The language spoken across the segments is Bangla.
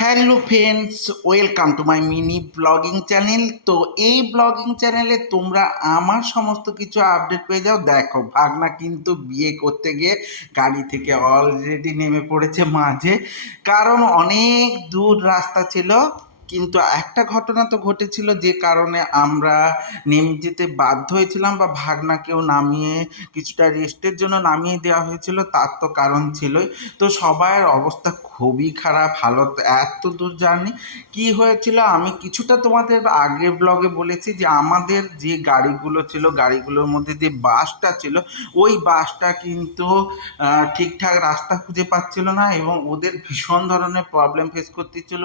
Hello friends welcome to my mini blogging channel তো এই ব্লগিং চ্যানেলে তোমরা আমার সমস্ত কিছু আপডেট পেয়ে যাও। দেখো, ভাগনা কিন্তু বিয়ে করতে গিয়ে গাড়ি থেকে অলরেডি নেমে পড়েছে মাঝে। কারণ অনেক দূর রাস্তা ছিল। কিন্তু একটা ঘটনা তো ঘটেছিল যে কারণে আমরা নেমে যেতে বাধ্য হয়েছিলাম বা ভাগনাকেও নামিয়ে কিছুটা রেস্টের জন্য নামিয়ে দেওয়া হয়েছিল, তার তো কারণ ছিলই। তো সবার অবস্থা খুবই খারাপ, হালত এত দূর জার্নি কি হয়েছিল? আমি কিছুটা তোমাদের আগের ব্লগে বলেছি যে আমাদের যে গাড়িগুলো ছিল, গাড়িগুলোর মধ্যে যে বাসটা ছিল, ওই বাসটা কিন্তু ঠিকঠাক রাস্তা খুঁজে পাচ্ছিল না এবং ওদের ভীষণ ধরনের প্রবলেম ফেস করতেছিল।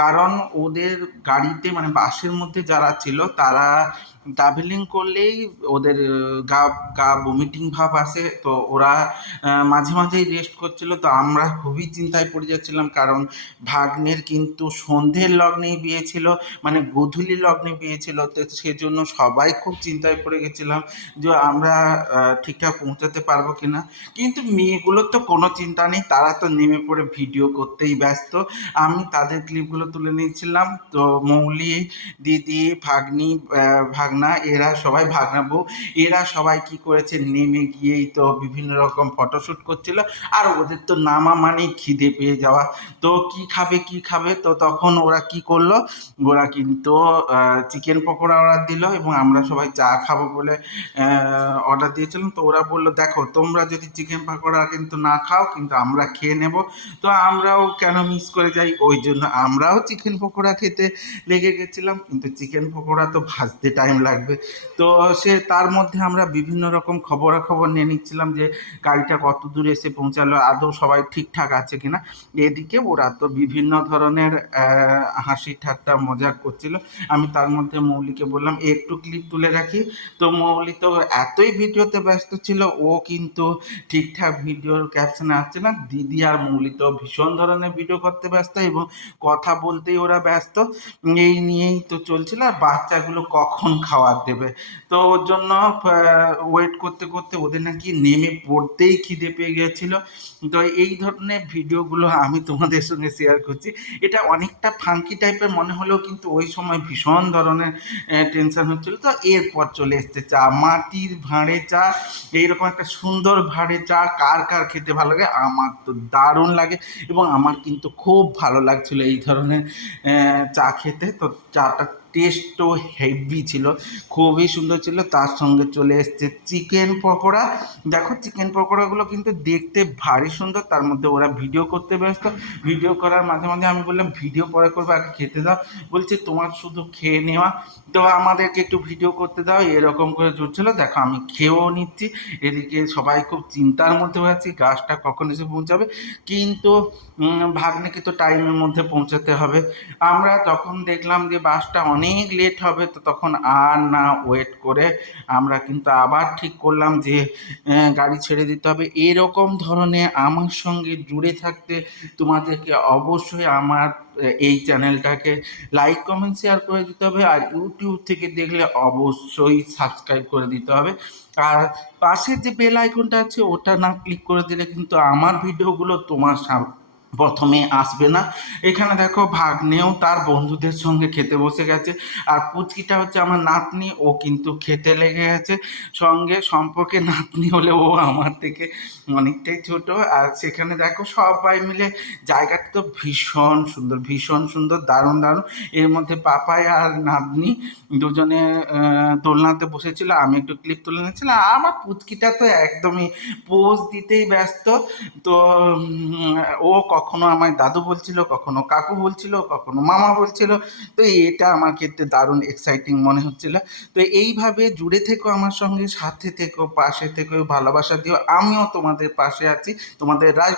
কারণ ওদের গাড়িতে মানে বাসের মধ্যে যারা ছিল, তারা ট্রাভেলিং করলেই ওদের গা গা বমিটিং ভাব আসে। তো ওরা মাঝে মাঝেই রেস্ট করছিল। তো আমরা খুবই চিন্তায় পড়ে যাচ্ছিলাম, কারণ ভাগ্নের কিন্তু সন্ধ্যের লগ্নেই বিয়ে ছিল মানে গোধূলি লগ্নে বিয়ে ছিল। তো সেজন্য সবাই খুব চিন্তায় পড়ে গেছিলাম যে আমরা ঠিকঠাক পৌঁছাতে পারব কি না কিন্তু মেয়েগুলোর তো কোনো চিন্তা নেই, তারা তো নেমে পড়ে ভিডিও করতেই ব্যস্ত। আমি তাদের ক্লিপগুলো তুলে নিয়েছিলাম তো মৌলি, দিদি, ভাগ্নি ভাগনা, এরা সবাই ভাগনা বউ। এরা সবাই কি করেছে? নেমে গিয়েই তো বিভিন্ন রকম ফটোশ্যুট করছিল। আর ওদের তো নামা মানেই খিদে পেয়ে যাওয়া। তো কি খাবে কি খাবে? তো তখন ওরা কি করল? ওরা কিন্তু চিকেন পকোড়া অর্ডার দিল এবং আমরা সবাই চা খাব বলে অর্ডার দিয়েছিলাম। তো ওরা বলল, দেখো, তোমরা যদি চিকেন পকোড়া কিন্তু না খাও, কিন্তু আমরা খেয়ে নেব। তো আমরাও কেন মিস করে যাই? ওই জন্য আমরাও চিকেন পকোড়া খেতে লেগে গেছিলাম, কিন্তু চিকেন পকোড়া তো ভাজতে টাইম লাগবে। তো সে তার মধ্যে আমরা বিভিন্ন রকম খবরাখবর নিয়ে নিচ্ছিলাম যে, গাড়িটা কত দূর এসে পৌঁছালো, আদৌ সবাই ঠিকঠাক আছে কিনা? এদিকে ওরা তো বিভিন্ন ধরনের হাসি ঠাট্টা মজা করছিল। আমি তার মধ্যে মৌলিকে বললাম, একটু ক্লিপ তুলে রাখি। তো মৌলি তো এতই ভিডিওতে ব্যস্ত ছিল, ও কিন্তু ঠিকঠাক ভিডিওর ক্যাপশনে আসছে না। দিদি আর মৌলি তো ভীষণ ধরনের ভিডিও করতে ব্যস্ত এবং কথা বলতেই ওরা ব্যস্ত। এই নিয়েই তো চলছিল। আর বাচ্চাগুলো কখন খাবার দেবে? তো ওর জন্য ওয়েট করতে করতে ওদের নাকি নেমে পড়তেই খিদে পেয়ে গিয়েছিল। তো এই ধরনের ভিডিওগুলো আমি তোমাদের সঙ্গে শেয়ার করছি। এটা অনেকটা ফাঙ্কি টাইপের মনে হলেও কিন্তু ওই সময় ভীষণ ধরনের টেনশন হচ্ছিল। তো এরপর চলে এসছে চা। মাটির ভাঁড়ে চা। এইরকম একটা সুন্দর ভাঁড়ে চা কার কার খেতে ভালো লাগে? আমার তো দারুণ লাগে এবং আমার কিন্তু খুব ভালো লাগছিল এই ধরনের চা খেতে তো চাটা টেস্টও হেভি ছিল, খুবই সুন্দর ছিল। তার সঙ্গে চলে এসছে চিকেন পকোড়া। দেখো চিকেন পকোড়াগুলো কিন্তু দেখতে ভারী সুন্দর, তার মধ্যে ওরা ভিডিও করতে ব্যস্ত। ভিডিও করার মাঝে মাঝে আমি বললাম ভিডিও পরে করবে, আগে খেতে দাও। বলছে, তোমার শুধু খেয়ে নেওয়া। তো আমাদেরকে একটু ভিডিও করতে দাও। এরকম করে জুটছিল দেখো আমি খেয়েও নিচ্ছি। এদিকে সবাই খুব চিন্তার মধ্যে আছি, গাছটা কখন এসে পৌঁছাবে। কিন্তু ভাগ্নেকে তো টাইমের মধ্যে পৌঁছাতে হবে। আমরা যখন দেখলাম যে বাসটা অনেক লেট হবে, তো তখন আর না ওয়েট করে আমরা কিন্তু আবার ঠিক করলাম যে গাড়ি ছেড়ে দিতে হবে। এরকম ধরনের আমার সঙ্গে জুড়ে থাকতে তোমাদেরকে অবশ্যই আমার এই চ্যানেলটাকে লাইক কমেন্ট শেয়ার করে দিতে হবে আর ইউটিউব থেকে দেখলে অবশ্যই সাবস্ক্রাইব করে দিতে হবে। আর পাশের যে বেল আইকনটা আছে, ওটা না ক্লিক করে দিলে কিন্তু আমার ভিডিওগুলো তোমার প্রথমে আসবে না। এখানে দেখো ভাগ্নেও তার বন্ধুদের সঙ্গে খেতে বসে গেছে। আর পুচকিটা হচ্ছে আমার নাতনি, ও কিন্তু খেতে লেগে গেছে। সঙ্গে সম্পর্কে নাতনি হলে ও আমার থেকে অনেকটাই ছোট। আর সেখানে দেখো সবাই মিলে জায়গাটা তো ভীষণ সুন্দর ভীষণ সুন্দর, দারুণ দারুণ। এর মধ্যে পাপাই আর নাতনি দুজনে দোলনাতে বসেছিল। আমি একটু ক্লিপ তুলে নিয়েছিলাম আমার পুচকিটা তো একদমই পোজ দিতেই ব্যস্ত। তো ও কখনো আমায় দাদু বলছিল, কখনো কাকু বলছিল, কখনো মামা বলছিল। তো এটা আমার ক্ষেত্রে দারুণ এক্সাইটিং মনে হচ্ছিল। তো এইভাবে জুড়ে থেকো আমার সঙ্গে, সাথে থেকো, পাশে থেকো, ভালোবাসা দিও। আমিও তোমাদের পাশে আছি, তোমাদের রাজ